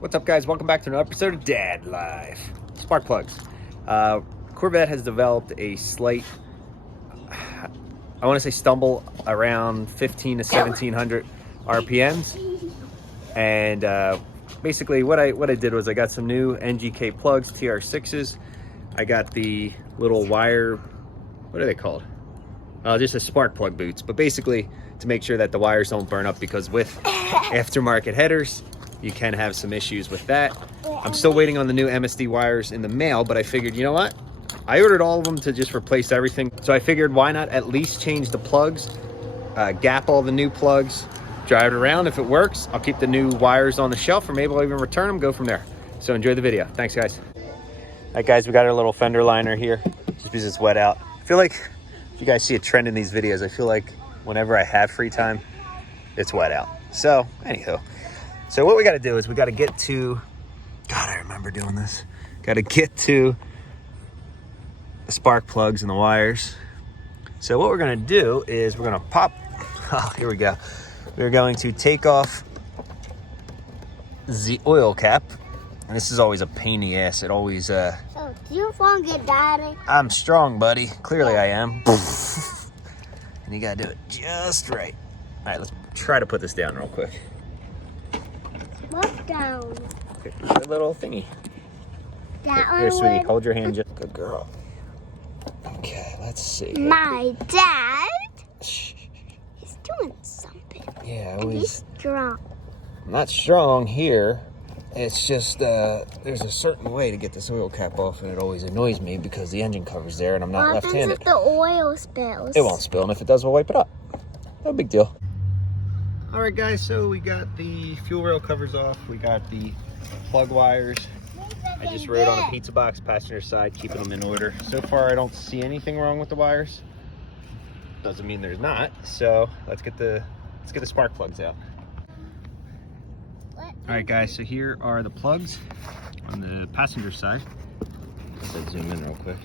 What's up, guys? Welcome back to another episode of Dad Life. Spark plugs. Corvette has developed a slight, I want to say, stumble around 15 to 1700 RPMs. And basically what I did was I got some new NGK plugs, TR6s. I got the little wire, what are they called? Just a spark plug boots, but basically to make sure that the wires don't burn up, because with aftermarket headers, you can have some issues with that. I'm still waiting on the new MSD wires in the mail, but I figured, you know what? I ordered all of them to just replace everything. So I figured, why not at least change the plugs, gap all the new plugs, drive it around. If it works, I'll keep the new wires on the shelf, or maybe I'll even return them, go from there. So enjoy the video. Thanks, guys. All right, guys, we got our little fender liner here, just because it's wet out. I feel like, if you guys see a trend in these videos, I feel like whenever I have free time, it's wet out. So, anywho. So what we got to do is we got to get to, God, I remember doing this. Got to get to the spark plugs and the wires. So what we're going to do is we're going to pop, oh, here we go. We're going to take off the oil cap. And this is always a pain in the ass. It always, So, do your phone get dirty? I'm strong, buddy. Clearly I am. And you got to do it just right. All right, let's try to put this down real quick. What down? Okay, a little thingy. That Here, one sweetie, would- hold your hand. Good girl. Okay, let's see. My dad? Shh. He's doing something. Yeah, And always. he's strong. I'm not strong here. It's just there's a certain way to get this oil cap off, and it always annoys me because the engine cover's there, and I'm not What happens left-handed. if the oil spills? It won't spill, and if it does, we'll wipe it up. No big deal. All right, guys, so we got the fuel rail covers off. We got the plug wires. I just rode on a pizza box passenger side, keeping them in order. So far, I don't see anything wrong with the wires. Doesn't mean there's not. So let's get the spark plugs out. All right, guys, so here are the plugs on the passenger side. Let's zoom in real quick.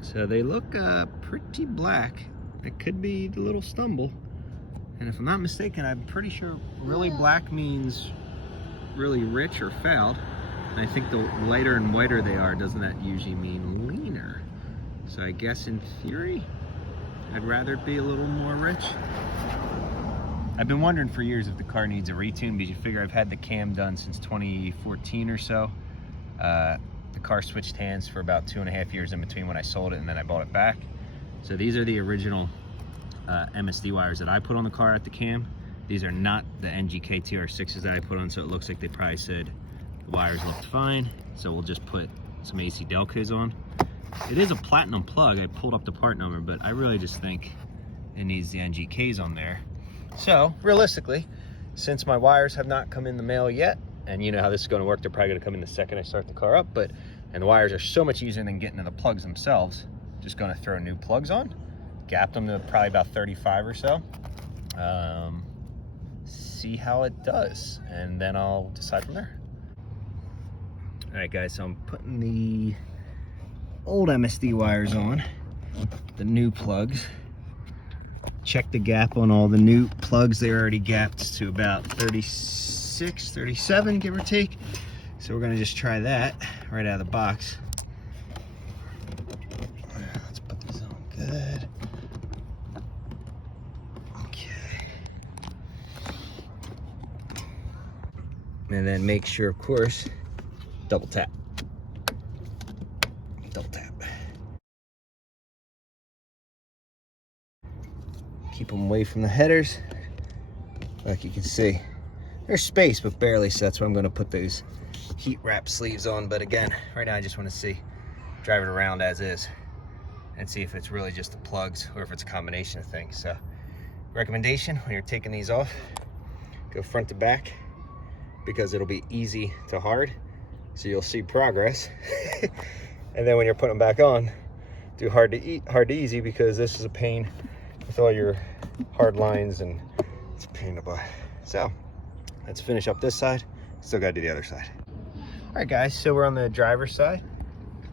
So they look pretty black. It could be the little stumble. And if I'm not mistaken, I'm pretty sure really black means really rich or fouled. And I think the lighter and whiter they are, doesn't that usually mean leaner? So I guess in theory, I'd rather it be a little more rich. I've been wondering for years if the car needs a retune, because you figure I've had the cam done since 2014 or so. The car switched hands for about 2.5 years in between when I sold it and then I bought it back. So these are the original MSD wires that I put on the car at the cam. These are not the NGK TR6s that I put on, so it looks like they probably said the wires looked fine. So we'll just put some AC Delcos on. It is a platinum plug. I pulled up the part number, but I really just think it needs the NGKs on there. So realistically, since my wires have not come in the mail yet, and you know how this is going to work, they're probably going to come in the second I start the car up, and the wires are so much easier than getting to the plugs themselves. Just going to throw new plugs on, gap them to probably about 35 or so, see how it does, and then I'll decide from there. All right, guys, so I'm putting the old MSD wires on, the new plugs. Check the gap on all the new plugs. They're already gapped to about 36, 37, give or take. So we're gonna just try that right out of the box. Let's put these on good. Okay. And then make sure, of course, double tap. Double tap. Keep them away from the headers. Like you can see, there's space, but barely, so that's why I'm gonna put those heat wrap sleeves on. But again, right now I just wanna drive it around as is and see if it's really just the plugs or if it's a combination of things. So recommendation, when you're taking these off, go front to back, because it'll be easy to hard, so you'll see progress. And then when you're putting them back on, do hard to easy, because this is a pain with all your hard lines, and it's a pain in the butt. So let's finish up this side. Still gotta do the other side. All right, guys, so we're on the driver's side.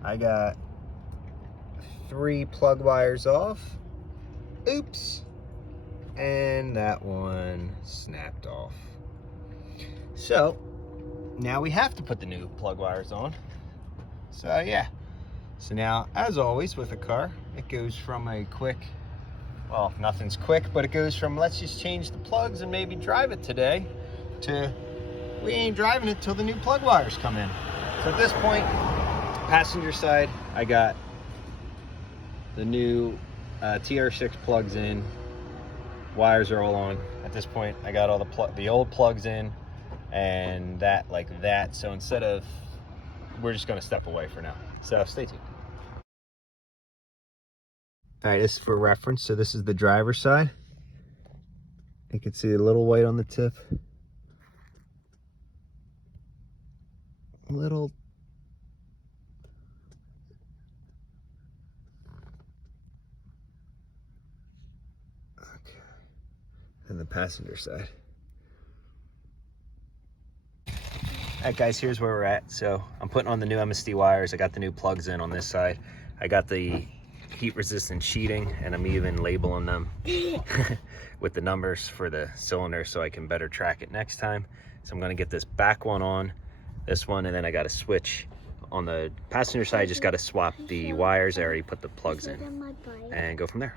I got 3 plug wires off. Oops. and that one snapped off. So now we have to put the new plug wires on. So yeah. So now, as always with a car, it goes from a quick, well, nothing's quick, but it goes from let's just change the plugs and maybe drive it today to we ain't driving it till the new plug wires come in. So at this point, passenger side, I got the new TR6 plugs in. Wires are all on. At this point, I got all the old plugs in, and that like that. So instead of, we're just gonna step away for now. So stay tuned. All right, this is for reference. So this is the driver's side. You can see a little white on the tip. Little. Okay. And the passenger side. All right, guys, here's where we're at. So I'm putting on the new MSD wires. I got the new plugs in on this side. I got the heat resistant sheeting, and I'm even labeling them with the numbers for the cylinder so I can better track it next time. So I'm gonna get this back one on, this one, and then I gotta switch on the passenger side. Just gotta swap the wires. I already put the plugs in and go from there.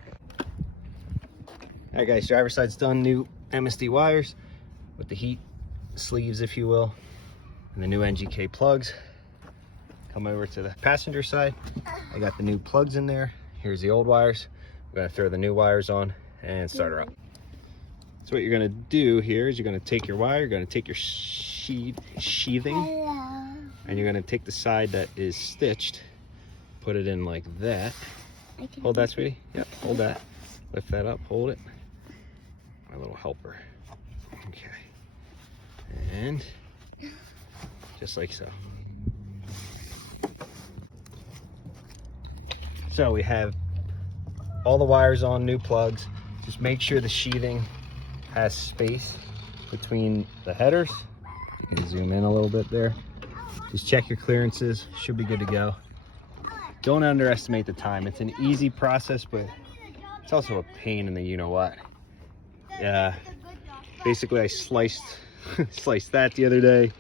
All right, guys, driver's side's done. New MSD wires with the heat sleeves, if you will, and the new NGK plugs. Come over to the passenger side. I got the new plugs in there. Here's the old wires. We're gonna throw the new wires on and start her up. So what you're gonna do here is you're gonna take your wire, you're gonna take your sheathing, and you're gonna take the side that is stitched, put it in like that. Hold that, sweetie. Yep, hold that. Lift that up, hold it. My little helper. Okay. And just like so. So we have all the wires on, new plugs. Just make sure the sheathing has space between the headers. You can zoom in a little bit there. Just check your clearances, should be good to go. Don't underestimate the time. It's an easy process, but it's also a pain in the you-know-what. Basically I sliced that the other day.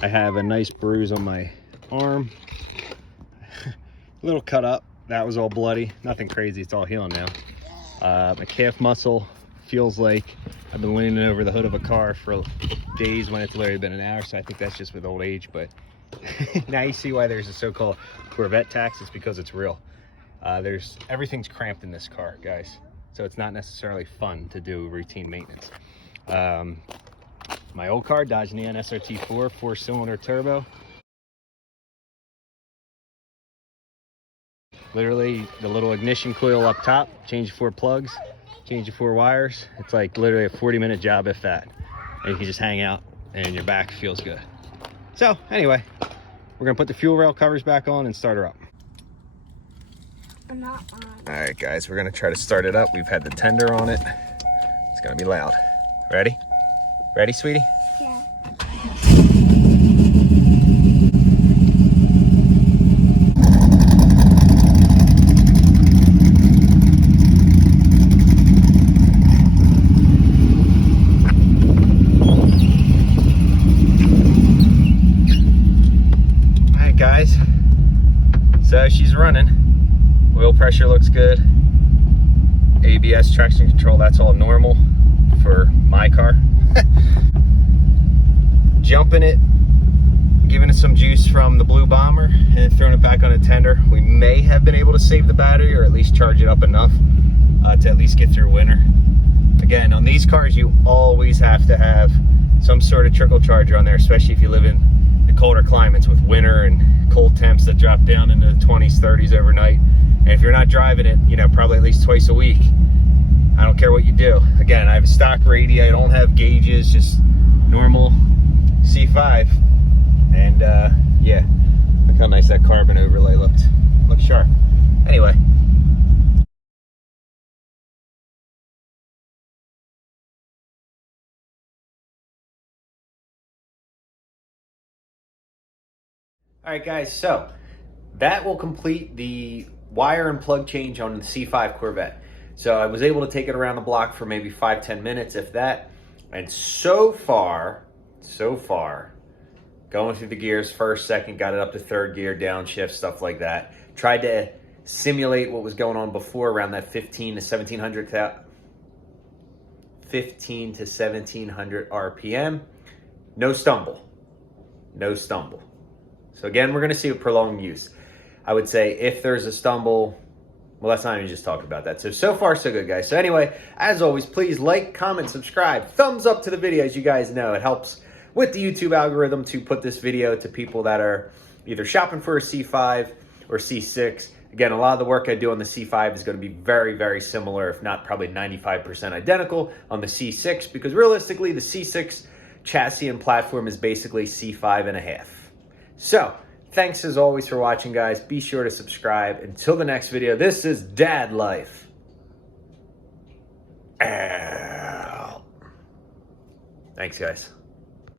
I have a nice bruise on my arm. A little cut up. That was all bloody. Nothing crazy. It's all healing now. My calf muscle feels like I've been leaning over the hood of a car for days when it's literally been an hour. So I think that's just with old age. But now you see why there's a so-called Corvette tax. It's because it's real. Everything's cramped in this car, guys. So it's not necessarily fun to do routine maintenance. My old car, Dodge Neon SRT4, 4-cylinder turbo. Literally the little ignition coil up top, change 4 plugs, change 4 wires. It's like literally a 40-minute job, if that. And you can just hang out and your back feels good. So anyway, we're gonna put the fuel rail covers back on and start her up. I'm not on. All right, guys, we're gonna try to start it up. We've had the tender on it. It's gonna be loud. Ready? Ready, sweetie? Yeah. All right, guys. So she's running. Oil pressure looks good. ABS, traction control, that's all normal for my car. Jumping it, giving it some juice from the Blue Bomber, and throwing it back on a tender. We may have been able to save the battery, or at least charge it up enough to at least get through winter. Again, on these cars, you always have to have some sort of trickle charger on there, especially if you live in the colder climates with winter and cold temps that drop down into the 20s, 30s overnight. And if you're not driving it, you know, probably at least twice a week, I don't care what you do. Again, I have a stock radii, I don't have gauges, just normal C5. And yeah, look how nice that carbon overlay looked. Looks sharp. Anyway. All right, guys, so that will complete the wire and plug change on the C5 Corvette. So I was able to take it around the block for maybe 5-10 minutes, if that. And so far, going through the gears, first, second, got it up to third gear, downshift, stuff like that. Tried to simulate what was going on before around that 15 to 1700 RPM. No stumble. So again, we're going to see a prolonged use. I would say if there's a stumble, well, let's not even just talk about that. So far, so good, guys. So anyway, as always, please like, comment, subscribe, thumbs up to the video. As you guys know, it helps with the YouTube algorithm to put this video to people that are either shopping for a C5 or C6. Again, a lot of the work I do on the C5 is going to be very, very similar, if not probably 95% identical on the C6, because realistically, the C6 chassis and platform is basically C5 and a half. So, thanks as always for watching, guys. Be sure to subscribe. Until the next video, this is Dad Life. Thanks, guys.